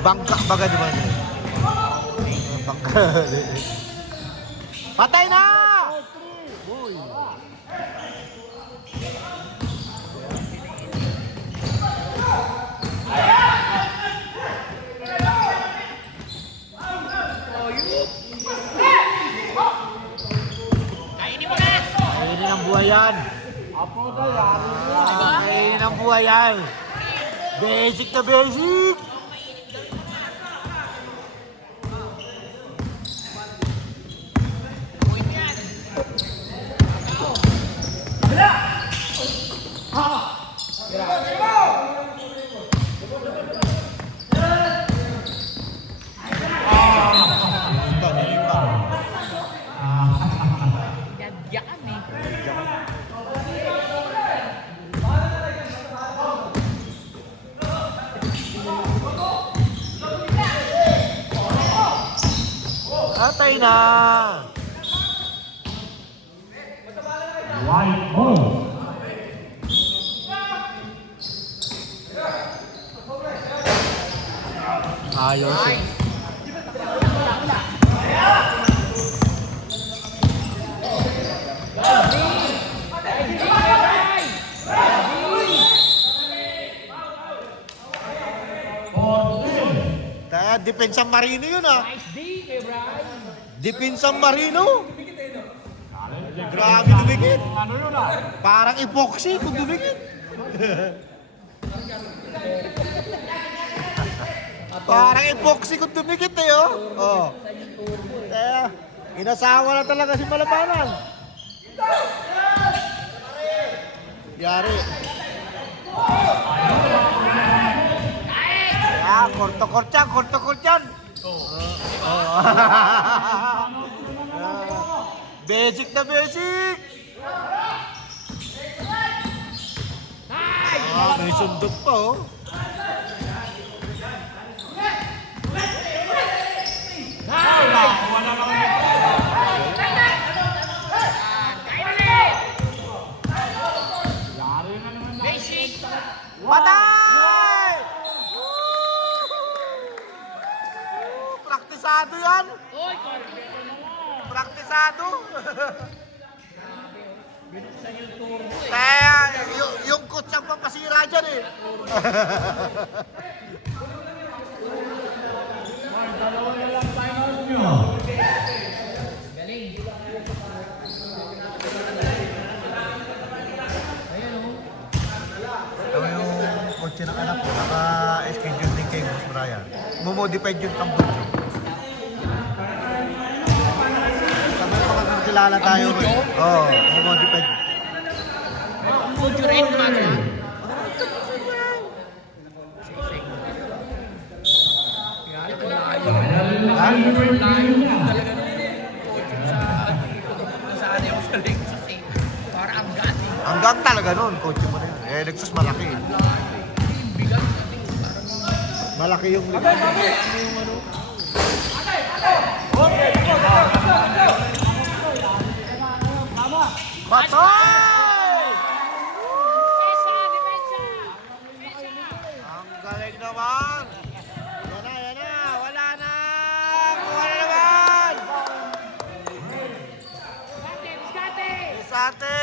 Bangka baga di ba? Bangka. Patay na! Uy. Kainin ang buhayan. Kainin ang buhayan. Basic na basic. Patay na! White ball. Ayos eh. Kaya Depensa Marino yun ah. Depensa Marino. Grabe dumikit. Parang epoxy kung dumikit. Parang epoxy kung dumikit eh oh. Oh. Kaya inasawa na talaga si Malabanan. Yari. Ah, korto-kortyan. Basic na basic. Ah, may sundot pa oh. Patay! Praktisado yan. Praktisado. Kaya yung coach ang papasira dyan eh. Ito yung kotse ng anak ko, naka-schedule din kay Boss Brian. Mumodified yung tambol siya. Sabi ko magkakilala tayo. Oo, mumodified. Future end naman na. Hanggang talaga nun, kotse mo na yun. Eh, Lexus malaki. Malaki yung... Patay! Ang galing naman! Yan na! Wala na! Kuha na naman!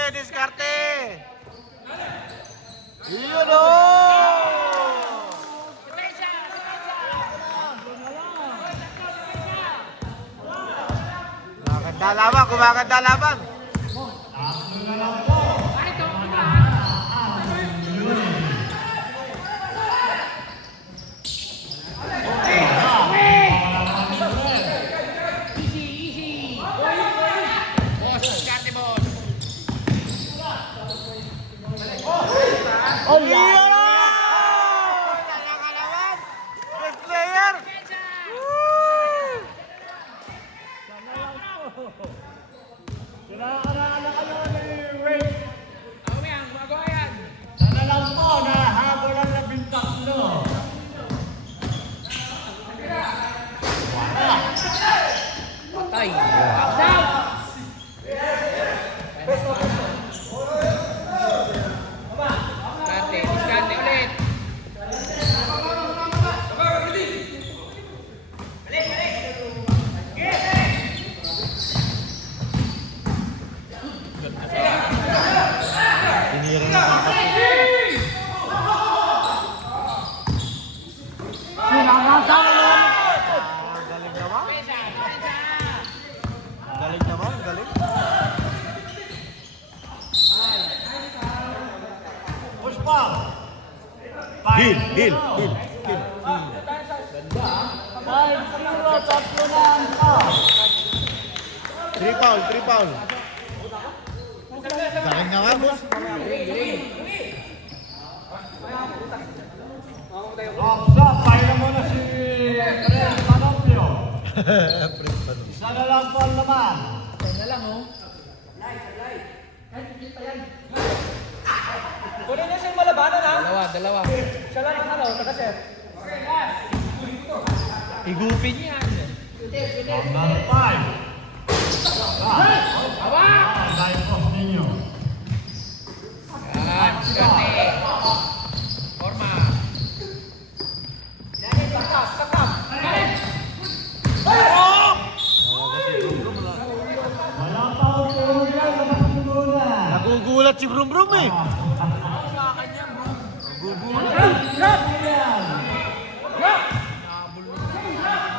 Diskarte! Yun o! Kumaganda laban! Oh, yeah! Nakakalawan! Best player! Kailangan na kayo ni Wade Heal. Three foul. Galing nga, boss. Pahinga muna si Panopio. Isa na lang po ang laman. Kunin niyo siya yung malabanan ha. Dalawa. Siya lang ang nakaset. Igupin niya. Number 5. Line off ninyo. Yan, gani. Forma. Wala pa ako tulog yan. Labas muna. Nagugulat si Brum Brum eh.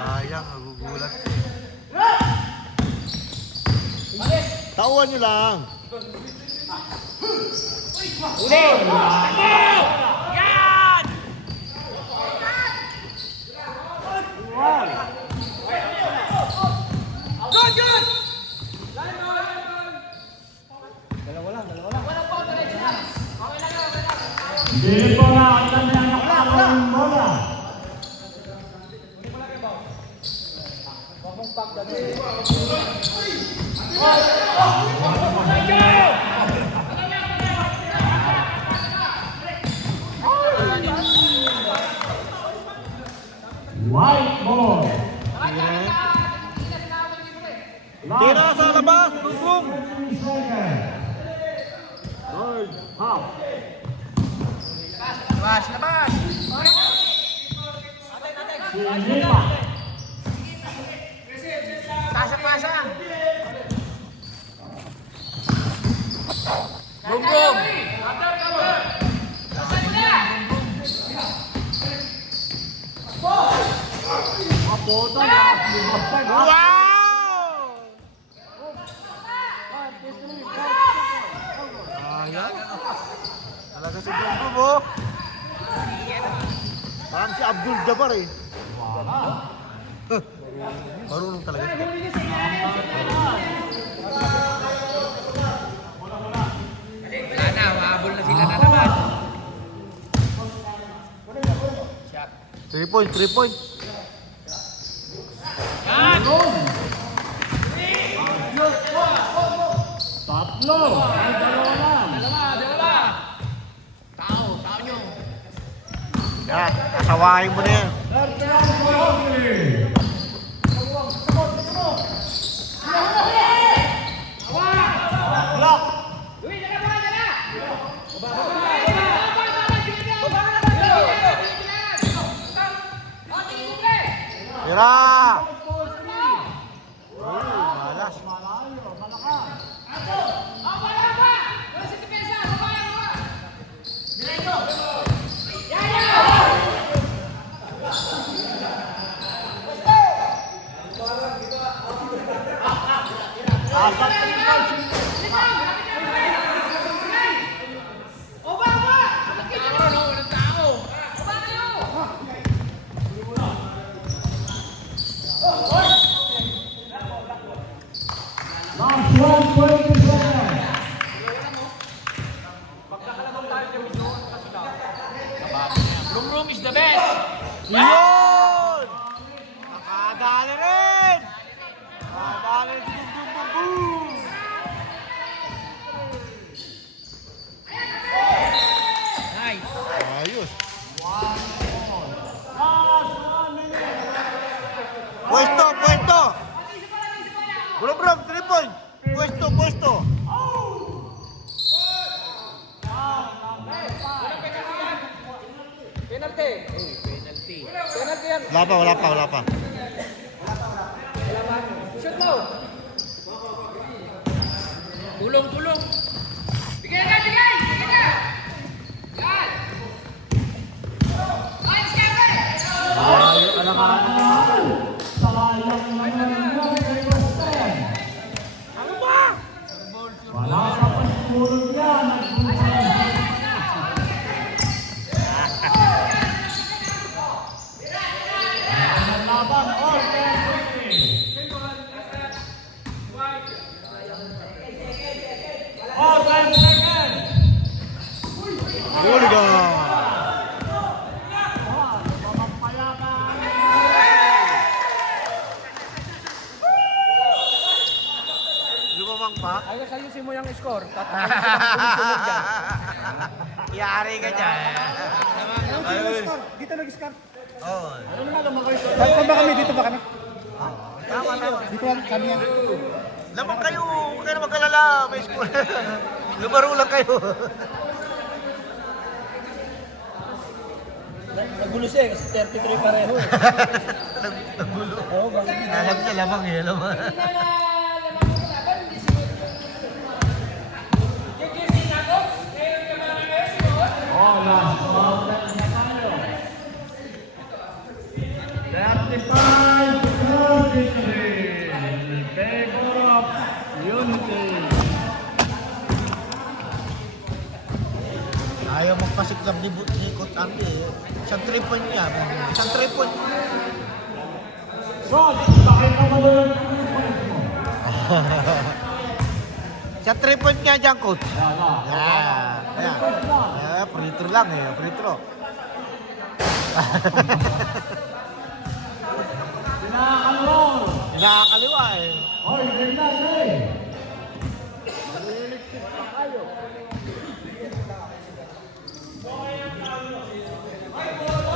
Sayang, nagugulat. Tauhan nyo lang. Yan! Dili po na ang kanyang nakalawang bola. White ball. Tira sa labas, Brum Brum. 3 seconds. Third half. Labas! Si Lipa. Pasa! Brum! Mapoto na. Wow! Sayang. Talaga si Brum Brum oh. Parang si Abdul Jabbar eh. Marunong talaga siya. Wala na, mahabol na sila na naman. Shot. 3 points. Yan! Tatlo. Ay, dalawa lang. Dalawa! Tao nyo. Yan, kasawahin mo na yan. Third round for Oakley. Block. Tira! Malas. Malayo, malakas. Apat ang Walang tao! last 120 seconds. Brum is the best! Yun! Nakadali rin! Nakadali rin si Brum Brum Brum! Nice! Ayos. Last 1 minute. Puesto! Brum Brum, 3 points! Puesto! Penalty. Penalty. Penalty yan. Wala pa. Shoot mo. Tulong! Bigay na! Yan! Sayang naman yung requested. Ano ba? Wala ka pa tulog yan. 10 seconds. Hooligan! Lumamang pa? Ayos ayusin mo yung score. Tatakayin kita ng sunod dyan. Yari ka dyan. Dito nag-score. Oo. Saan ba kami? Dito ba kami? Tama, tama. Dito lang kami yan. Lamang kayo. Huwag kayo na magkalala. May school. Lumaro lang kayo. Nagulo siya eh, kasi 33 pareho eh. Nagulo. Oo, bakit? Alam niya lamang eh. Lamang. Oh, last moment na tayo. 35 to 33 in favor of Unity. Ayaw magpasiklab ni Kot Andy eh. Isang 3 point niya. Isang 3 point. Rod, pakita mo na yung Isang 3 point niya dyan, coach. Yan. Ayan. Free throw lang eh. Free throw. Pinakalong. Nakakaliwa eh. Hoy, tingnan eh.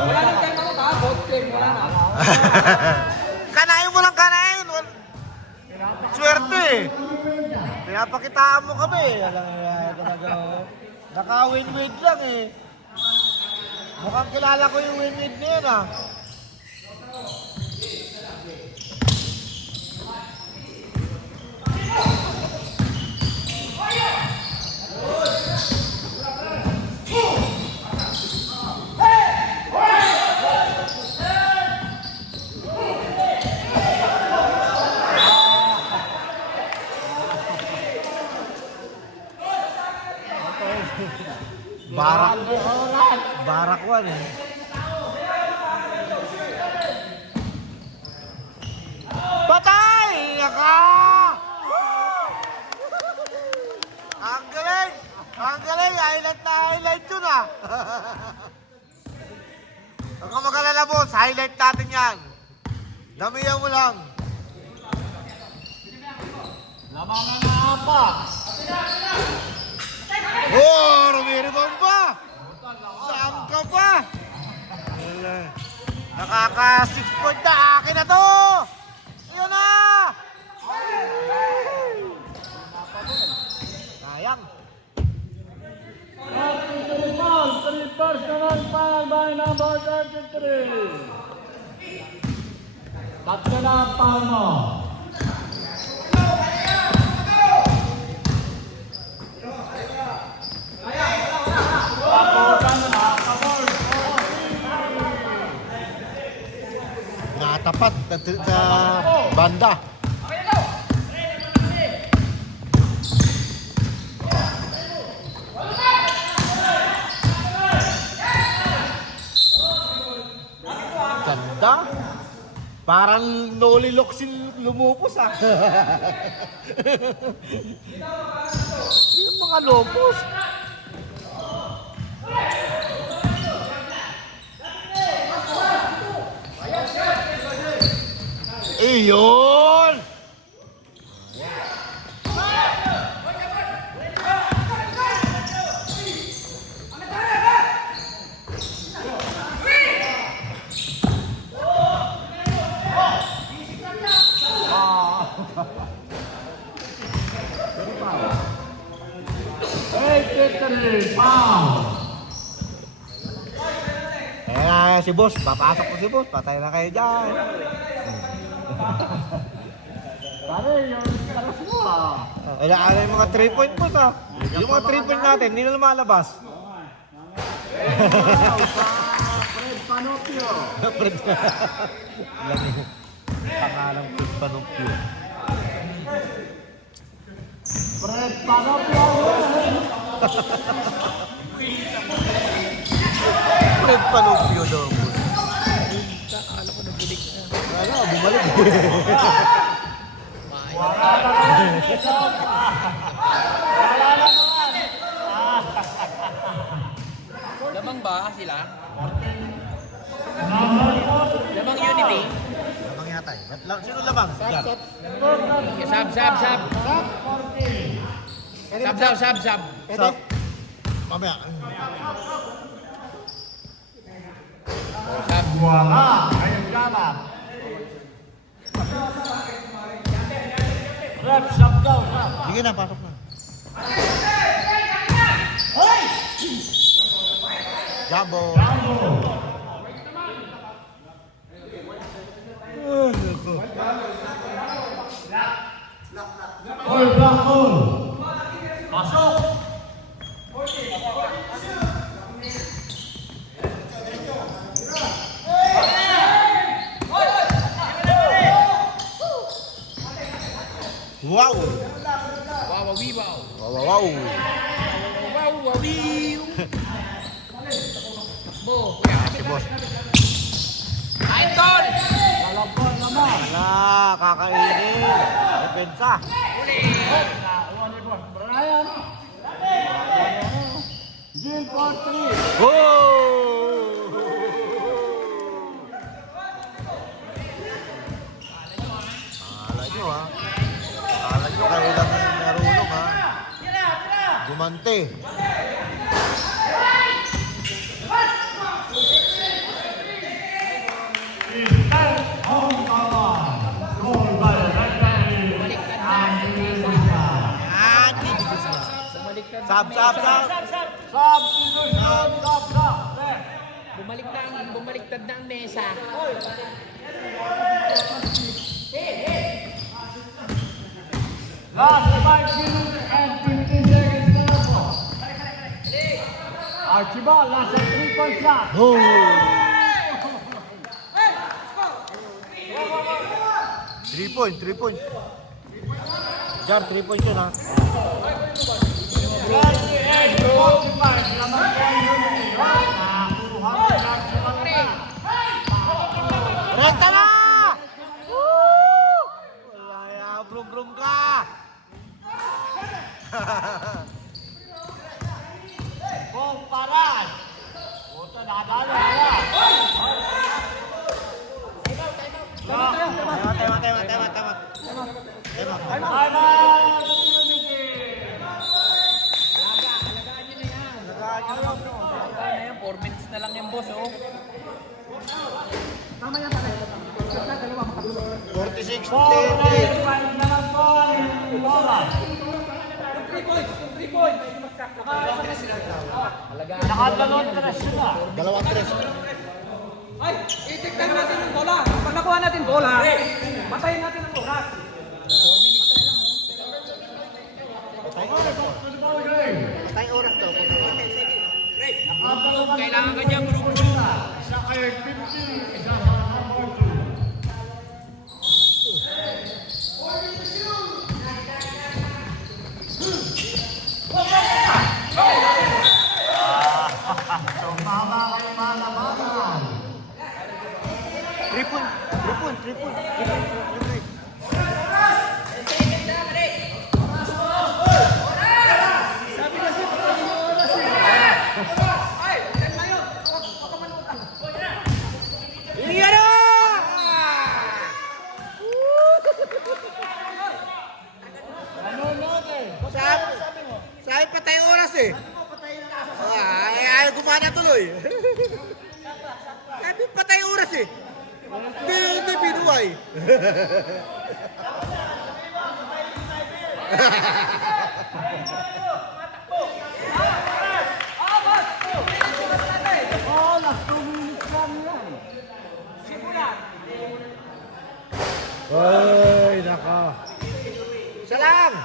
Wala nang time ako ka, both game, wala na. Kanain mo lang kanain. Swerte eh. Pinapakitaan mo kami. Alam nga talaga. Naka-win-win lang eh. Mukhang kilala ko yung win-win na yun ah. Barak 1 eh. Patay! Yaka! Ang galing! Ang galing! Highlight na highlight yun ah! Huwag ka mag-alala boss, highlight natin yan. Damihan mo lang. Labanan na apa. Oh, rumiribang pa! Saan ka pa? Wala. Nakaka 6 point na. Akin na to! Yun na! Sayang. Happy to the ball. 3 personal foul by number 33. Tatlo na ang foul mo. Natapat sa banda. Ganda. Parang Noli Loksin lumupos ah. Yung mga lopos. Iyon! Foul. Si boss, papasok ko si boss, patay na kayo dyan. Pare, yung karas mo ah. Ano yung mga 3 point po to? Yung mga 3 point natin, hindi na lumalabas. Fred Panopio. Fred. Lang yung pangalang Fred Panopio. Fred Panopio. Fred Panopio daw. Wala, bumalik. Wala na sila. Number 40. Lamang Unity. Lamang yata eh. Sino lamang? Yan. Sab. Sab. Sab. Mamaya. Sab. Wala. Ayun lamang. Rep, sub daw. Sige na, pasok na. Jumbo. All back all. Pasok. Wow! Wawawiwaw. Wow! Wawawiw. Bo. Si boss. Kain, Tol! Malabot naman. Wala, kakainin. Depensa. Nakuha ni Boss Brian. Gil for 3. Go! Akala nyo ha. Akala nyo kayo lang yung marunong ha. Gumante. Home command. Goal by referee. Yan. Sab. Substitution. Bumaliktad na ang mesa. Last 5 minutes and 15 seconds na lang po. Archibald, last 3-point shot. Oh! 3 point. Jan, 3 point yun ha. 28 to 45. Naman po ang unity. Nakuha ko yung Archibald na. Renta na! Woo! Wala ya, blum ka! Bong paran. Puta, nadali na. Tema. Time out, unity. Alagaan na yan. 4 minutes na lang yung boss, oh. 46 to 4-5 na lang po ang bola. Nakadalawang tres sila. 2-3. Ay, itignan natin yung bola. Pag nakuha natin bola, patayin natin ang oras. Patay oras daw. Kailangan ka dyan, bro. Isa kay 15, isa sa number 2. Tumama kay Malabanan. 3 point. Iyan na! Sabi patay oras eh. Ayaw gumana tuloy. Sabi patay oras eh. Hindi binuhay. Oh, last 2 minutes lang yan. Ay, naka. Isa lang.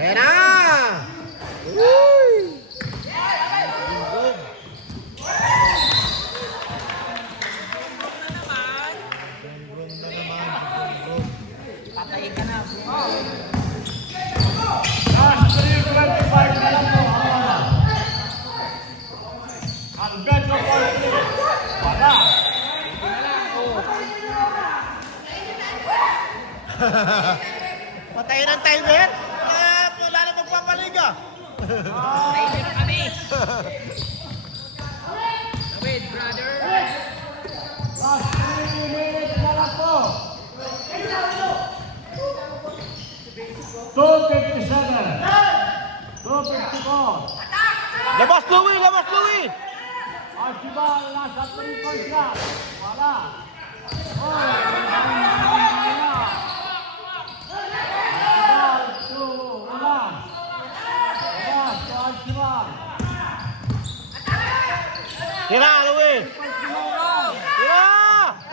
Ayan na! Wait, brother. Last 3 minutes na lang po. 2:57. 2:54. Labas, Louie! Labas, Louie! Archibald nasa 3 points na. Wala. Archibald to Ulas. Ulas to Archibald. Tira, Louie! Tira!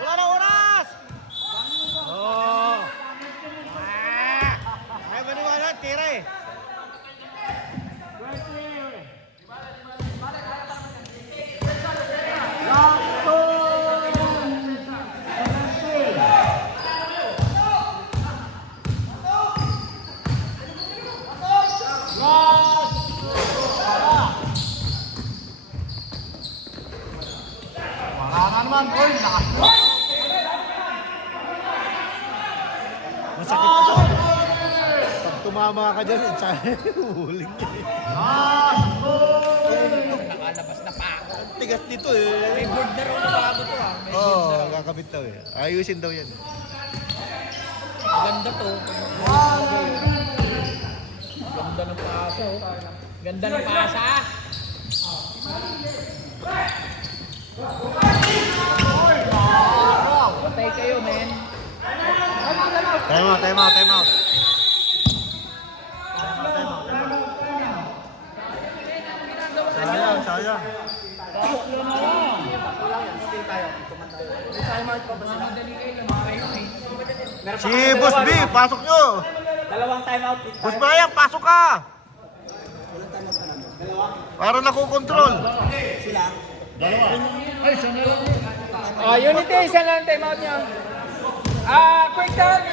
Wala na oras! Oh! Ay, maniwala, tira eh. 17. Masakit pa siya. Pag tumama ka dyan, huling ka eh. Nakalabas na pa ako. Ang tigas nito eh. May board na raw na bago to ah. May board na raw. Kakabit daw eh. Ayusin daw yan. Ganda to. Ganda ng pasa oh. Ganda ng pasa. Patay kayo, men. Time out, time out, time out. Sayang, sayang. Si Boss B, pasok nyo. Dalawang timeout. Boss Brian, pasok ka. Para nakukontrol. Unity, isa lang timeout niya. Quick time.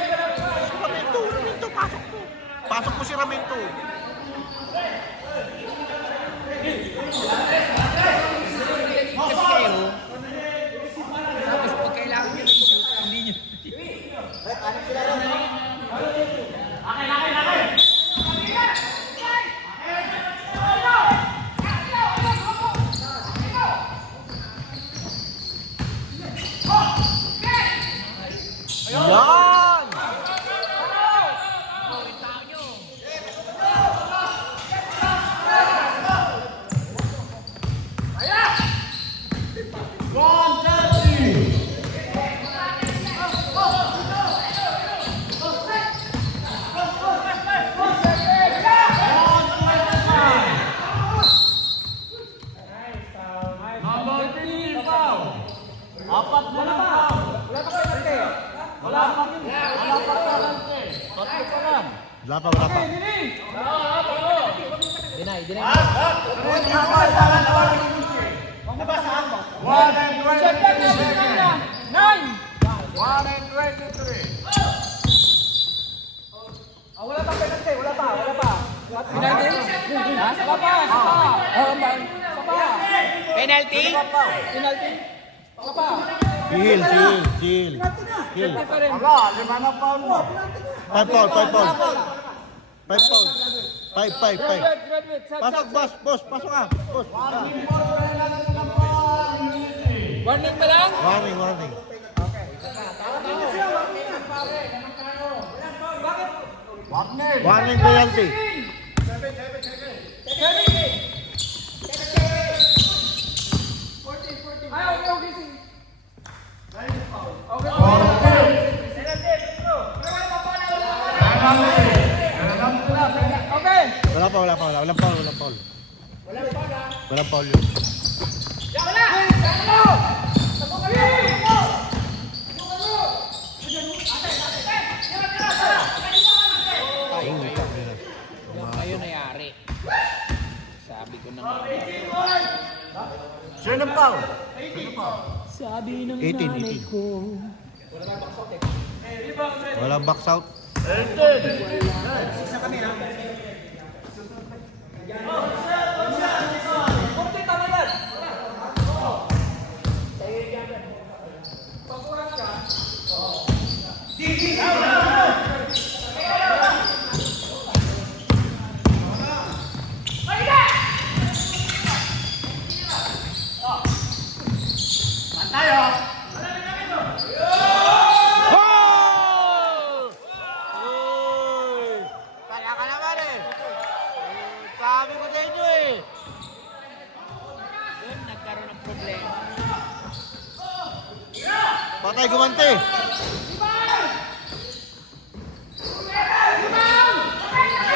Raminto, Raminto, pasok mo. Pasok mo si Raminto. Kasi kayo. Tapos pag kailangan nyo i-shoot, hindi nyo. Yan! Apat na lang pa. Wala pa. Tatlo pa lang. Wala pa, wala pa. Deny. Check back natin na. 9. 1:23. Wala pa penalty, wala pa. Penalty? Wala pa, isa pa. Penalty? Penalty? Wala pa. Chill. Penalty pa rin. Wala, 5 na foul mo. 5 foul. 5 foul. 5. Wait. Pasok, boss. Pasok ka. Boss. Warning pa lang? Warning. Warning penalty. Okay. Wala pa. Walang foul. Walang foul yun. Ngayon nangyari. Sabi ko na nga. Sino foul? Sabi ng 18. Walang box out. 18. Goal! Uy! Kaya ka naman eh. Sabi ko sa inyo eh. Doon nagkaroon ng problema. Patay gumante.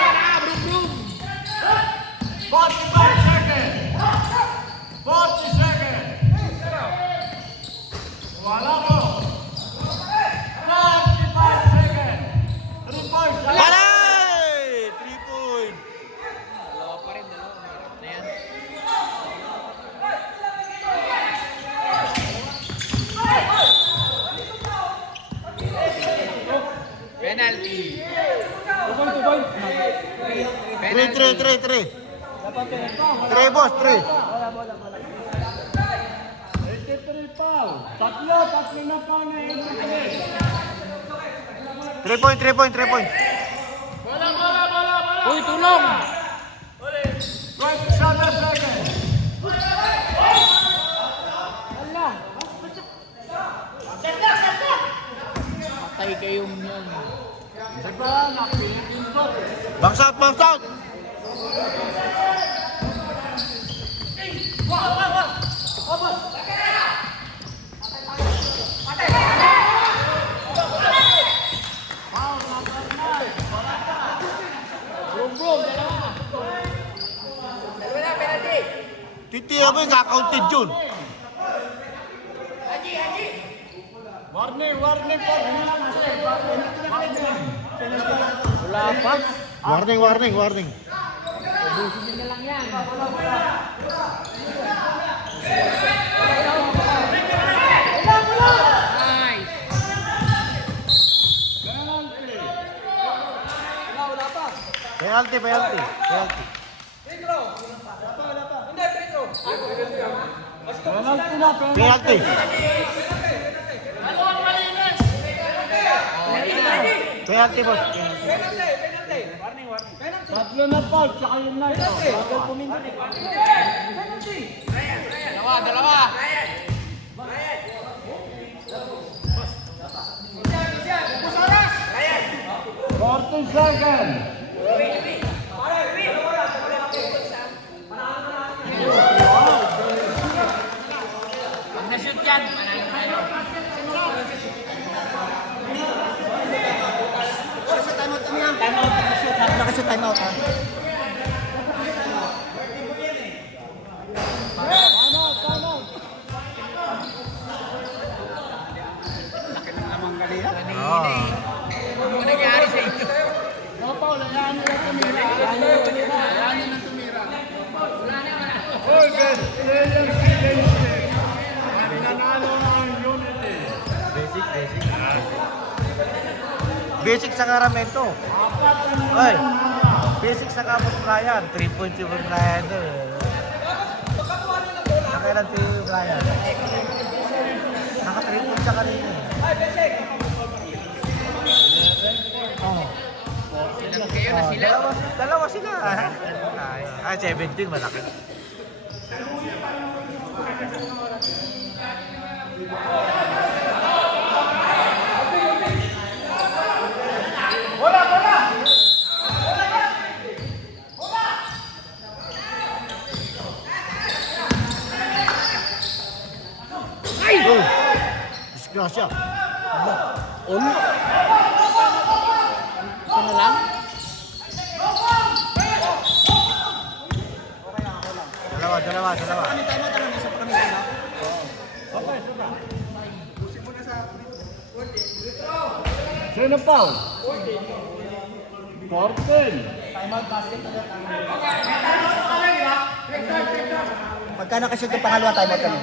Ah, brum brum! 45 seconds. 40 seconds. Wala ko. 45 seconds. 3 points. Patay! 3 point. Dalawa pa rin, dalawa. Mahirap na yan. Penalty. 3. 3 boss, 3. 83 foul. Tatlo na foul na yun. 3 point. Bola. Uy, tulong! 27 seconds. Patay kayong yun. Diba, nakipindot. Bounce out. Brum brum, dalawa. Titira mo yung kakaunted yun. Warning po. Wala pa. Warning. Ubusin nyo na lang yan. Nice. Penalty. Penalty. Penalty, boss. Tatlo na foul, tsaka yun na ito. Dalawa. 40 seconds. Pag na-shoot yan, manalo tayo. Kanina eh. Ano ba nangyari sa inyo? Nanalo ang Unity. Basic sa karamento. Ay, basic sa kapos Brian. 3 points si Brian doon. Nakailan si Brian? Naka 3 points siya kanina. Oh. Ilang kayo na sila? Dalawa sila. Ay, 17 malaki. Ay! Oh! Disgrasya. Isa na lang? Dalawa. Sino foul? 14. Pagka nakashoot yung pangalawa, time out kami.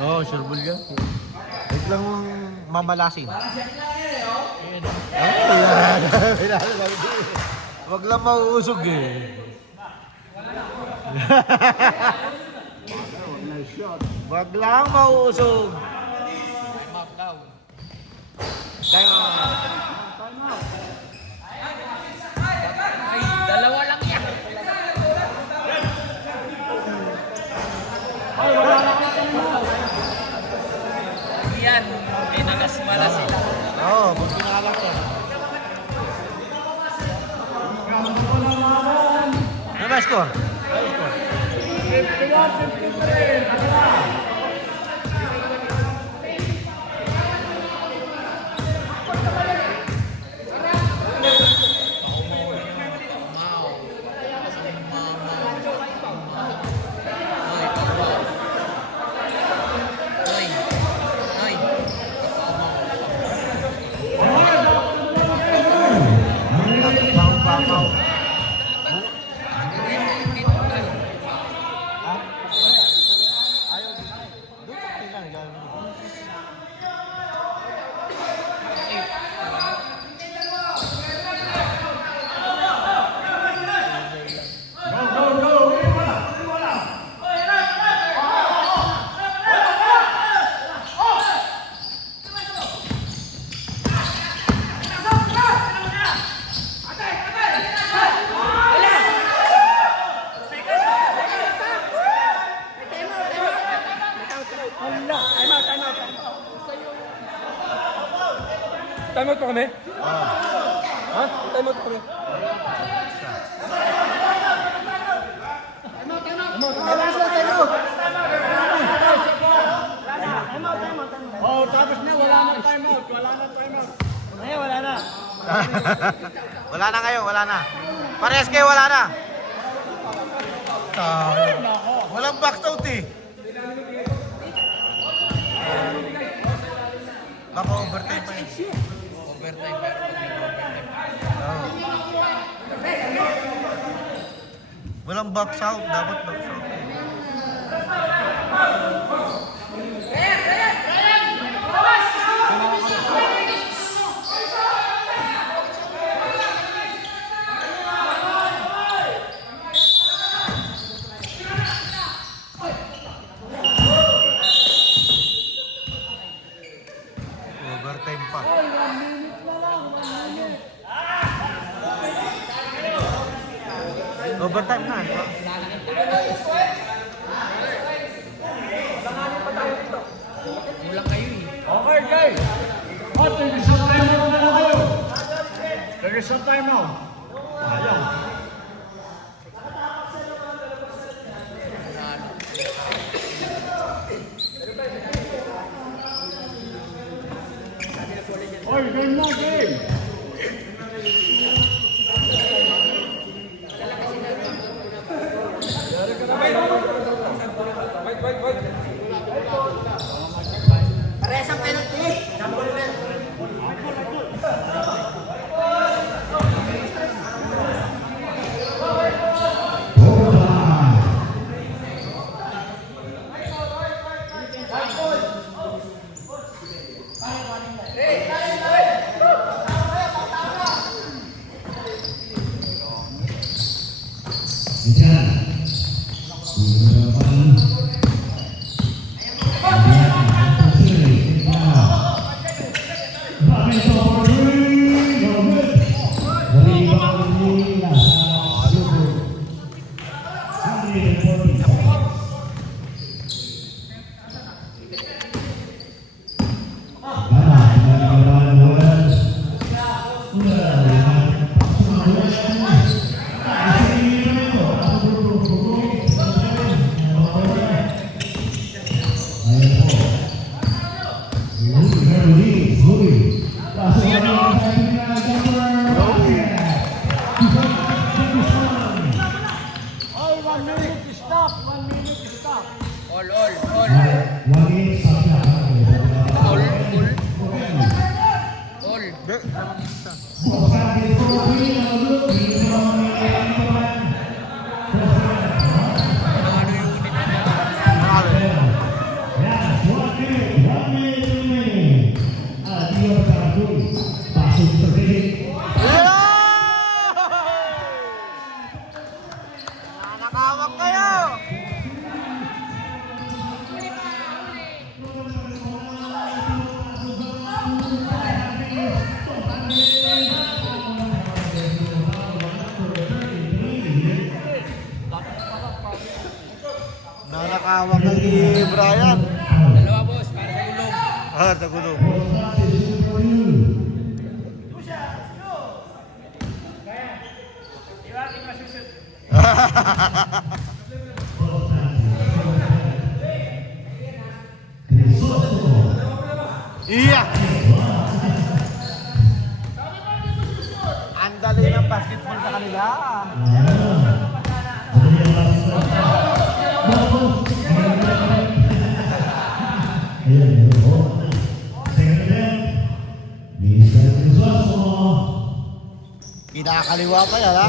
Oh, sure ball yan. Wait lang mong mamalasin. Wag lang mauusog eh. Wag lang mauusog. Time out daw. Time out. Ay, dalawa lang yan. Pinagasmala sila. Oo, buti na lang yan. Ano ba score? 51-53. Bang. Ayaw dito. Doon sa tingnan, gano'n. Time out pa kami? Ha? Time out pa kami? Oh, tapos na, wala na timeout. Wala na timeout. Ngayon, wala na. Wala na ngayon, wala na. Parehas kayo, wala na. Walang back out eh. Baka overtime pa yun. Overtime pero pag may overtime. Oo. Walang box out, dapat box out. Overtime pa. Overtime na. Di ba? Kulang kayo eh. Okay, guys. At nag-isang timeout na lang kayo. Nag-isang timeout. Ayaw. Oy, game na, game. Oy, 1 minute to stop. 1 minute to stop. All. Nakakawak kayo! Nanakawak ka ni Brian. Dalawa boss, para sa ulong. guarda quello. Iya. Ang dali ng basketball sa kanila. Kinakaliwa pa yan, ha?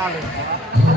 Pangalan.